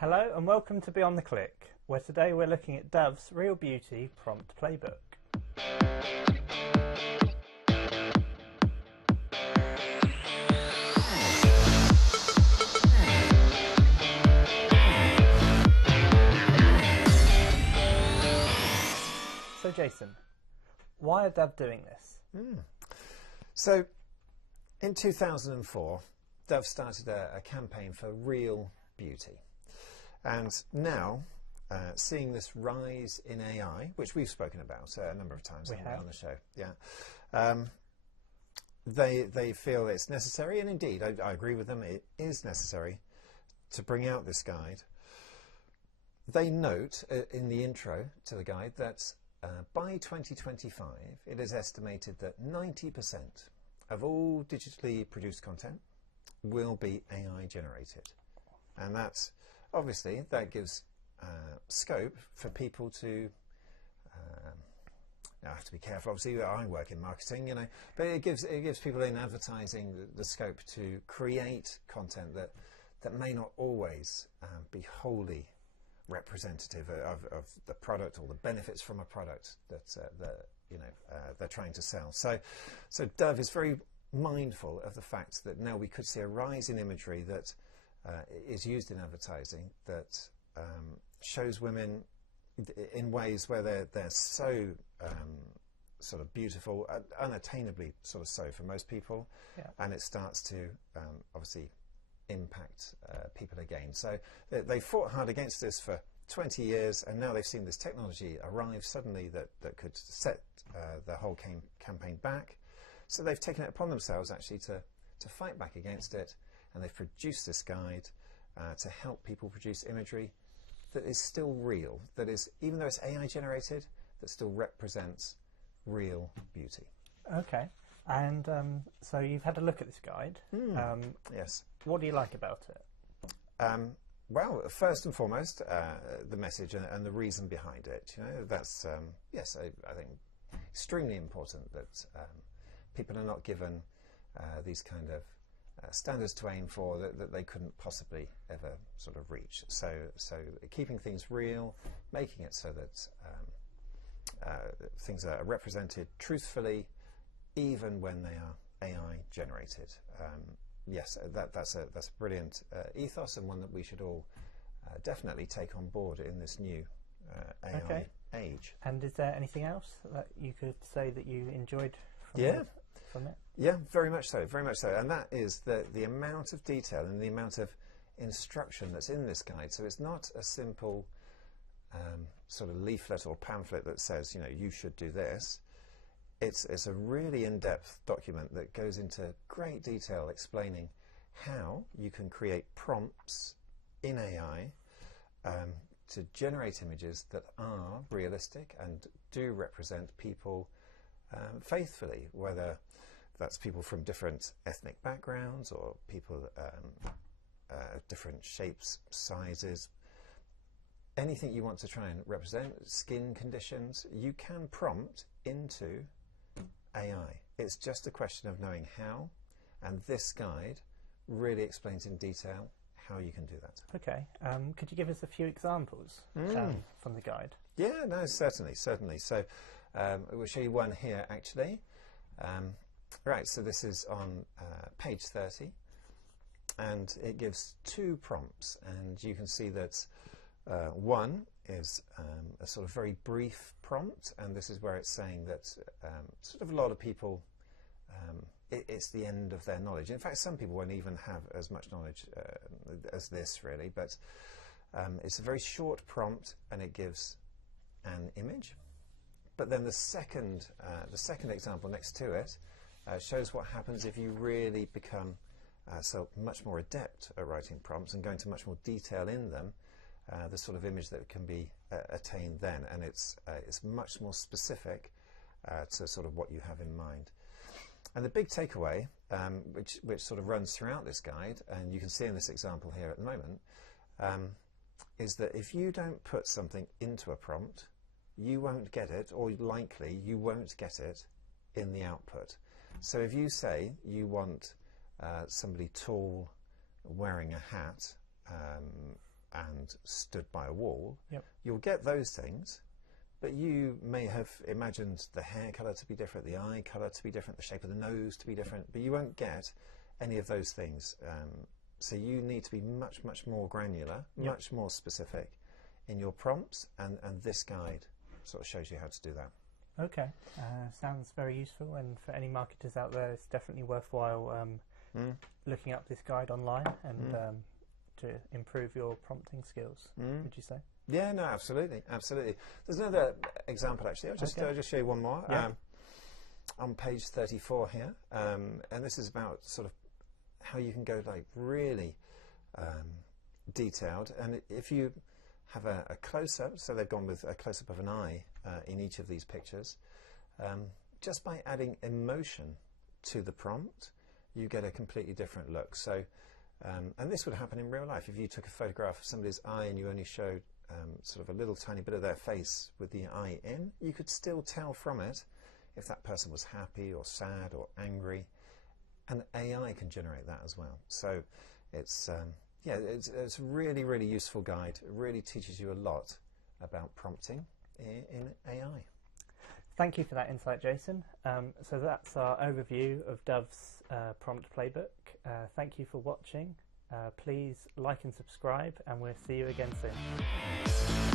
Hello and welcome to Beyond the Click, where today we're looking at Dove's Real Beauty Prompt Playbook. So Jason, why are Dove doing this? So in 2004, Dove started a campaign for real beauty. And now, seeing this rise in AI, which we've spoken about a number of times on the show, they feel it's necessary, and indeed, I agree with them, it is necessary to bring out this guide. They note in the intro to the guide that by 2025, it is estimated that 90% of all digitally produced content will be AI generated. And that's obviously, that gives scope for people to, now I have to be careful, obviously I work in marketing, but it gives people in advertising the scope to create content that may not always be wholly representative of the product or the benefits from a product that they're trying to sell. So Dove is very mindful of the fact that now we could see a rise in imagery that is used in advertising that shows women in ways where they're so sort of beautiful, unattainably sort of so for most people, and it starts to obviously impact people again. So they fought hard against this for 20 years, and now they've seen this technology arrive suddenly that could set the whole campaign back. So they've taken it upon themselves actually to fight back against it. And they've produced this guide to help people produce imagery that is still real, that is, even though it's AI generated, that still represents real beauty. Okay, and so you've had a look at this guide. Yes. What do you like about it? Well, first and foremost, the message and the reason behind it. That's, yes, I think extremely important that people are not given these kind of standards to aim for that they couldn't possibly ever sort of reach. So keeping things real, making it so that things are represented truthfully, even when they are AI generated. Yes, that's a brilliant ethos, and one that we should all definitely take on board in this new AI age. And is there anything else that you could say that you enjoyed from it? Yeah, very much so, and that is the amount of detail and the amount of instruction that's in this guide. So it's not a simple sort of leaflet or pamphlet that says, you should do this. It's a really in-depth document that goes into great detail explaining how you can create prompts in AI to generate images that are realistic and do represent people faithfully, whether that's people from different ethnic backgrounds or people different shapes, sizes, anything you want to try and represent, skin conditions, you can prompt into AI. It's just a question of knowing how, and this guide really explains in detail how you can do that. Okay, could you give us a few examples from the guide? Yeah, no, certainly. So we'll show you one here actually. Right, so this is on page 30, and it gives two prompts, and you can see that one is a sort of very brief prompt, and this is where it's saying that sort of a lot of people, it's the end of their knowledge. In fact, some people won't even have as much knowledge as this really, but it's a very short prompt, and it gives an image. But then the second example next to it shows what happens if you really become so much more adept at writing prompts and go into much more detail in them, the sort of image that can be attained then, and it's much more specific to sort of what you have in mind. And the big takeaway, which sort of runs throughout this guide, and you can see in this example here at the moment, is that if you don't put something into a prompt, you won't get it, or likely you won't get it in the output. So if you say you want somebody tall wearing a hat and child stood by a wall, Yep. you'll get those things, but you may have imagined the hair colour to be different, the eye colour to be different, the shape of the nose to be different, but you won't get any of those things. So you need to be much, much more granular, Yep. much more specific in your prompts, and this guide sort of shows you how to do that. Okay, sounds very useful, and for any marketers out there, it's definitely worthwhile looking up this guide online and to improve your prompting skills, would you say? Yeah, no, absolutely, absolutely. There's another example actually. I'll just show you one more. Yeah. On page 34 here, and this is about sort of how you can go like really detailed, and if you have a close-up, so they've gone with a close-up of an eye in each of these pictures, just by adding emotion to the prompt, you get a completely different look. So, and this would happen in real life. If you took a photograph of somebody's eye and you only showed sort of a little tiny bit of their face with the eye in, you could still tell from it if that person was happy or sad or angry, and AI can generate that as well. So it's yeah, it's a really, really useful guide. It really teaches you a lot about prompting in AI. Thank you for that insight, Jason. So that's our overview of Dove's prompt playbook. Thank you for watching. Please like and subscribe, and we'll see you again soon.